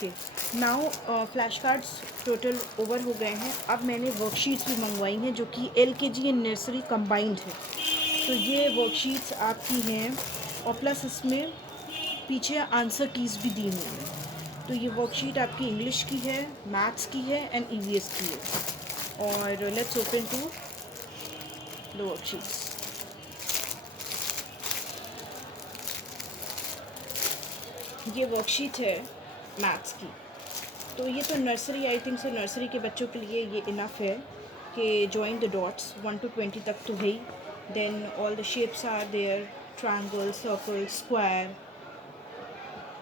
Okay now flash cards total over हो गए हैं। अब मैंने वर्कशीट्स भी मंगवाई हैं जो कि LKG एंड नर्सरी कंबाइंड है। तो ये वर्कशीट्स आपकी हैं और प्लस इसमें पीछे आंसर कीज़ भी दी हुई हैं। तो ये वर्कशीट आपकी इंग्लिश की है, मैथ्स की है एंड EVS की है। और let's open to the worksheets. ये वर्कशीट है मैथ्स की। तो ये तो nursery, I think so nursery के बच्चों के लिए ये इनफ है कि जॉइन द डॉट्स 1 to 20 तक तो है ही। Then all the shapes are there, triangle, circle, square,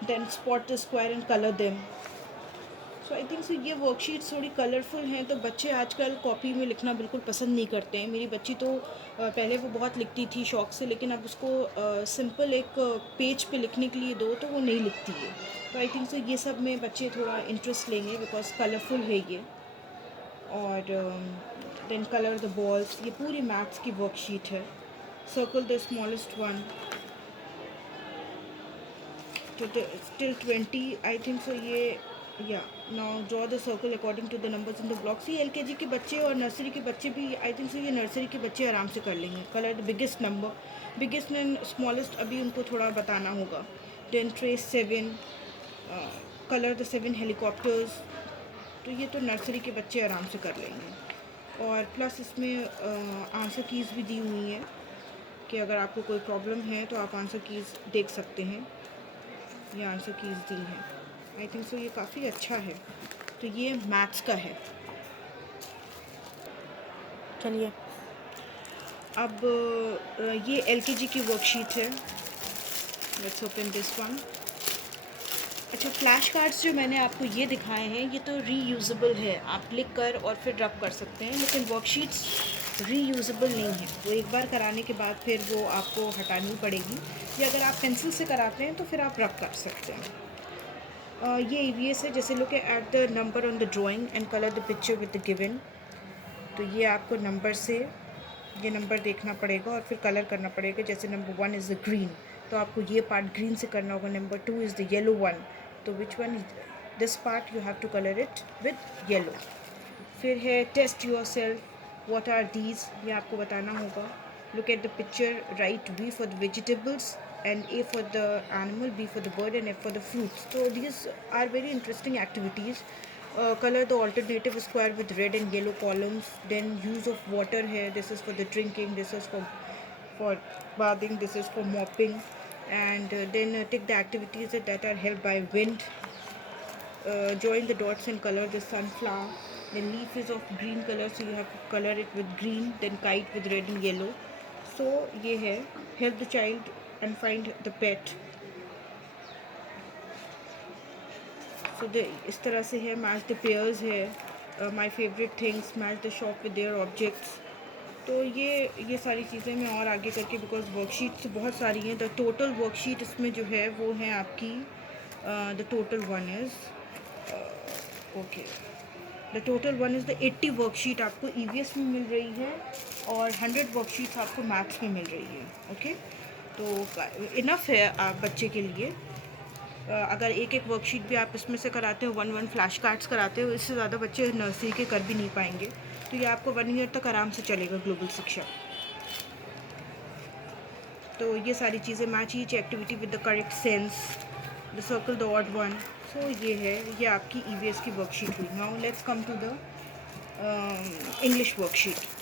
then spot the square and colour them. So I think so ये वर्कशीट्स थोड़ी कलरफुल हैं, तो बच्चे आजकल कॉपी में लिखना बिल्कुल पसंद नहीं करते हैं। मेरी बच्ची तो पहले वो बहुत लिखती थी शौक़ से, लेकिन अब उसको सिंपल एक पेज पे लिखने के लिए दो तो वो नहीं लिखती है। तो आई थिंक सो ये सब में बच्चे थोड़ा इंटरेस्ट लेंगे बिकॉज कलरफुल है ये। और देन कलर द बॉल्स, ये पूरी मैथ्स की वर्कशीट है। Circle the smallest one till 20, I think so ये या now draw the circle according to the numbers in the blocks. ये LKG के बच्चे और नर्सरी के बच्चे भी, आई थिंक सो ये नर्सरी के बच्चे आराम से कर लेंगे। Colour the biggest number, biggest and smallest अभी उनको थोड़ा बताना होगा। Then trace 7, colour the 7 helicopters. तो ये तो नर्सरी के बच्चे आराम से कर लेंगे। और प्लस इसमें आंसर कीज़ भी दी हुई हैं कि अगर आपको कोई प्रॉब्लम है तो आप आंसर कीज़ देख सकते हैं। ये आंसर कीज़ दी हैं। आई थिंक सो ये काफ़ी अच्छा है। तो ये मैथ्स का है। चलिए अब ये LKG की वर्कशीट है। Let's open this one. अच्छा, फ्लैश कार्ड्स जो मैंने आपको ये दिखाए हैं ये तो रीयूजेबल है, आप लिख कर और फिर रब कर सकते हैं, लेकिन वर्कशीट्स रीयूजेबल नहीं है। वो एक बार कराने के बाद फिर वो आपको हटानी पड़ेगी, या अगर आप पेंसिल से कराते हैं तो फिर आप रब कर सकते हैं। ये EVS है। जैसे look at the number on the drawing and colour the picture with the given. तो ये आपको नंबर से ये नंबर देखना पड़ेगा और फिर कलर करना पड़ेगा। जैसे नंबर 1 इज़ द ग्रीन, तो आपको ये पार्ट ग्रीन से करना होगा। Number 2 is the yellow one, तो which one is this part, you have to colour it with yellow. फिर है test your self, what are these, ये आपको बताना होगा। Look at the picture, right V for the vegetables and A for the animal, B for the bird and F for the fruits. So these are very interesting activities. Color the alternative square with red and yellow columns. Then use of water here, this is for the drinking, this is for bathing, this is for mopping. And then take the activities that are helped by wind. Join the dots and color the sunflower. Then leaf is of green color, so you have to color it with green. Then kite with red and yellow. So ये है help the child and find the pet. So इस तरह से है। match the pairs है, my favorite things, match the shop with their objects. तो ये सारी चीज़ें मैं और आगे करके, बिकॉज वर्कशीट्स बहुत सारी हैं। द टोटल वर्कशीट इसमें जो है वो है आपकी the total one is okay the total one is the 80 worksheet आपको EVS में मिल रही है और 100 वर्कशीट्स आपको मैथ्स में मिल रही है। ओके, तो इनफ है आप बच्चे के लिए। अगर एक एक वर्कशीट भी आप इसमें से कराते हो, 1 फ्लैश कार्ड्स कराते हो, इससे ज़्यादा बच्चे नर्सरी के कर भी नहीं पाएंगे। तो ये आपको 1 ईयर तक आराम से चलेगा ग्लोबल शिक्षा। तो ये सारी चीज़ें, match each activity with the correct sense, the circle the odd one. So ये है, ये आपकी EVS की वर्कशीट हुई। Now let's come to the English worksheet.